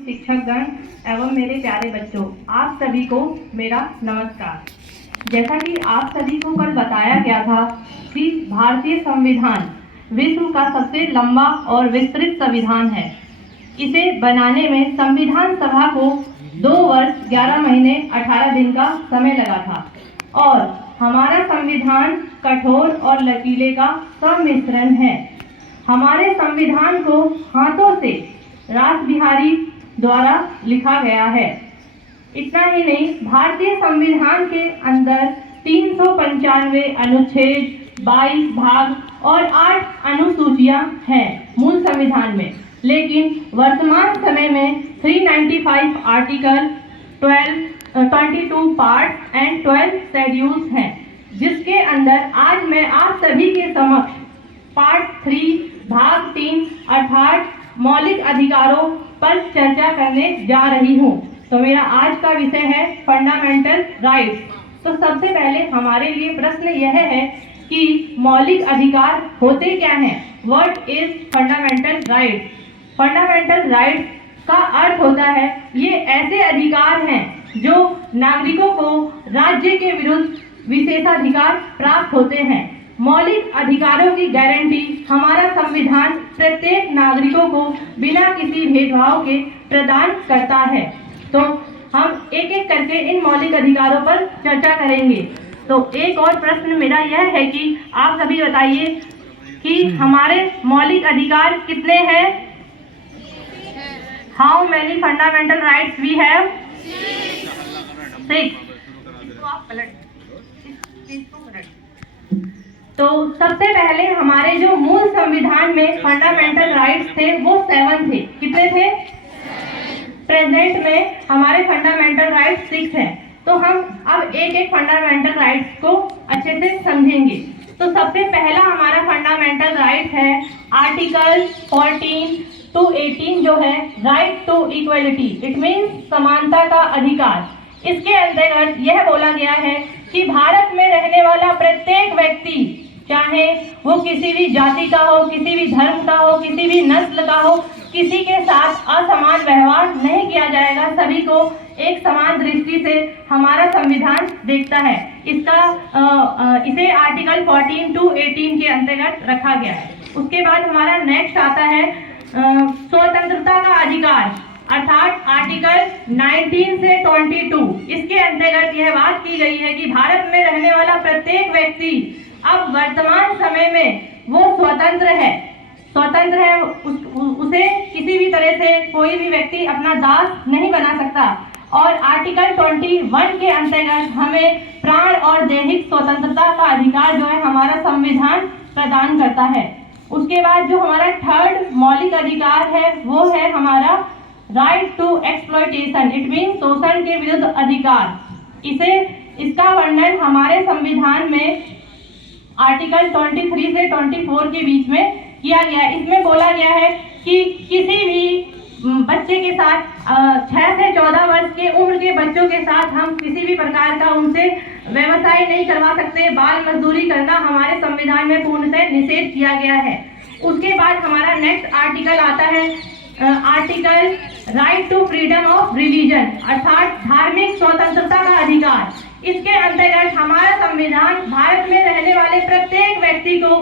शिक्षकगण एवं मेरे प्यारे बच्चों, आप सभी को मेरा नमस्कार। जैसा कि आप सभी को कल बताया गया था कि भारतीय संविधान विश्व का सबसे लंबा और विस्तृत संविधान है। इसे बनाने में संविधान सभा को 2 वर्ष 11 महीने 18 दिन का समय लगा था और हमारा संविधान कठोर और लचीले का सम्मिश्रण है। हमारे संविधान को हाथों से रासबिहारी द्वारा लिखा गया है। इतना ही नहीं, भारतीय संविधान के अंदर 395 अनुच्छेद, 22 भाग और 8 अनुसूचियां हैं मूल संविधान में, लेकिन वर्तमान समय में 395 आर्टिकल, 22 पार्ट एंड 12 शेड्यूल्स हैं, जिसके अंदर आज मैं आप सभी के समक्ष पार्ट 3 भाग 3 अर्थात मौलिक अधिकारों पर चर्चा करने जा रही हूँ। तो मेरा आज का विषय है फंडामेंटल राइट्स। तो सबसे पहले हमारे लिए प्रश्न यह है कि मौलिक अधिकार होते क्या हैं? What is fundamental rights? Fundamental rights का अर्थ होता है ये ऐसे अधिकार हैं जो नागरिकों को राज्य के विरुद्ध विशेषाधिकार प्राप्त होते हैं। मौलिक अधिकारों की गारंटी हमारा संविधान प्रत्येक नागरिकों को बिना किसी भेदभाव के प्रदान करता है। तो हम एक एक करके इन मौलिक अधिकारों पर चर्चा करेंगे। तो एक और प्रश्न मेरा यह है कि आप सभी बताइए कि हमारे मौलिक अधिकार कितने हैं? How many fundamental rights we have? 6। तो सबसे पहले हमारे जो मूल संविधान में फंडामेंटल राइट्स थे वो 7 थे। कितने थे? प्रेजेंट में हमारे फंडामेंटल राइट्स 6 हैं। तो हम अब एक एक फंडामेंटल राइट्स को अच्छे से समझेंगे। तो सबसे पहला हमारा फंडामेंटल राइट है आर्टिकल 14 to 18 जो है right to equality, it means समानता का अधिकार। इसके अंतर्गत यह बोला गया है कि भारत में रहने वाला प्रत्येक व्यक्ति, चाहे वो किसी भी जाति का हो, किसी भी धर्म का हो, किसी भी नस्ल का हो, किसी के साथ असमान व्यवहार नहीं किया जाएगा। सभी को एक समान दृष्टि से हमारा संविधान देखता है। इसे आर्टिकल 14 to 18 के अंतर्गत रखा गया है। उसके बाद हमारा नेक्स्ट आता है स्वतंत्रता का अधिकार, अर्थात आर्टिकल 19 से 22। इसके अंतर्गत यह बात की गई है कि भारत में रहने वाला प्रत्येक व्यक्ति अब वर्तमान समय में वो स्वतंत्र है, उसे किसी भी तरह से कोई भी व्यक्ति अपना दास नहीं बना सकता। और आर्टिकल 21 के अंतर्गत हमें प्राण और दैहिक स्वतंत्रता का अधिकार जो है हमारा संविधान प्रदान करता है। उसके बाद जो हमारा थर्ड मौलिक अधिकार है वो है हमारा right to exploitation, it mean शोषण के विरुद्ध अधिकार। इसका वर्णन हमारे संविधान में आर्टिकल 23 से 24 के बीच में किया गया है। इसमें बोला गया है कि किसी भी बच्चे के साथ 6 से 14 वर्ष के उम्र के बच्चों के साथ हम किसी भी प्रकार का उनसे व्यवसाय नहीं करवा सकते। बाल मजदूरी करना हमारे संविधान में पूर्णतः निषेध किया गया है। उसके बाद हमारा नेक्स्ट आर्टिकल आता है article right to freedom of religion, अर्थात धार्मिक स्वतंत्रता का अधिकार। इसके अंतर्गत हमारा संविधान भारत में रहने वाले प्रत्येक व्यक्ति को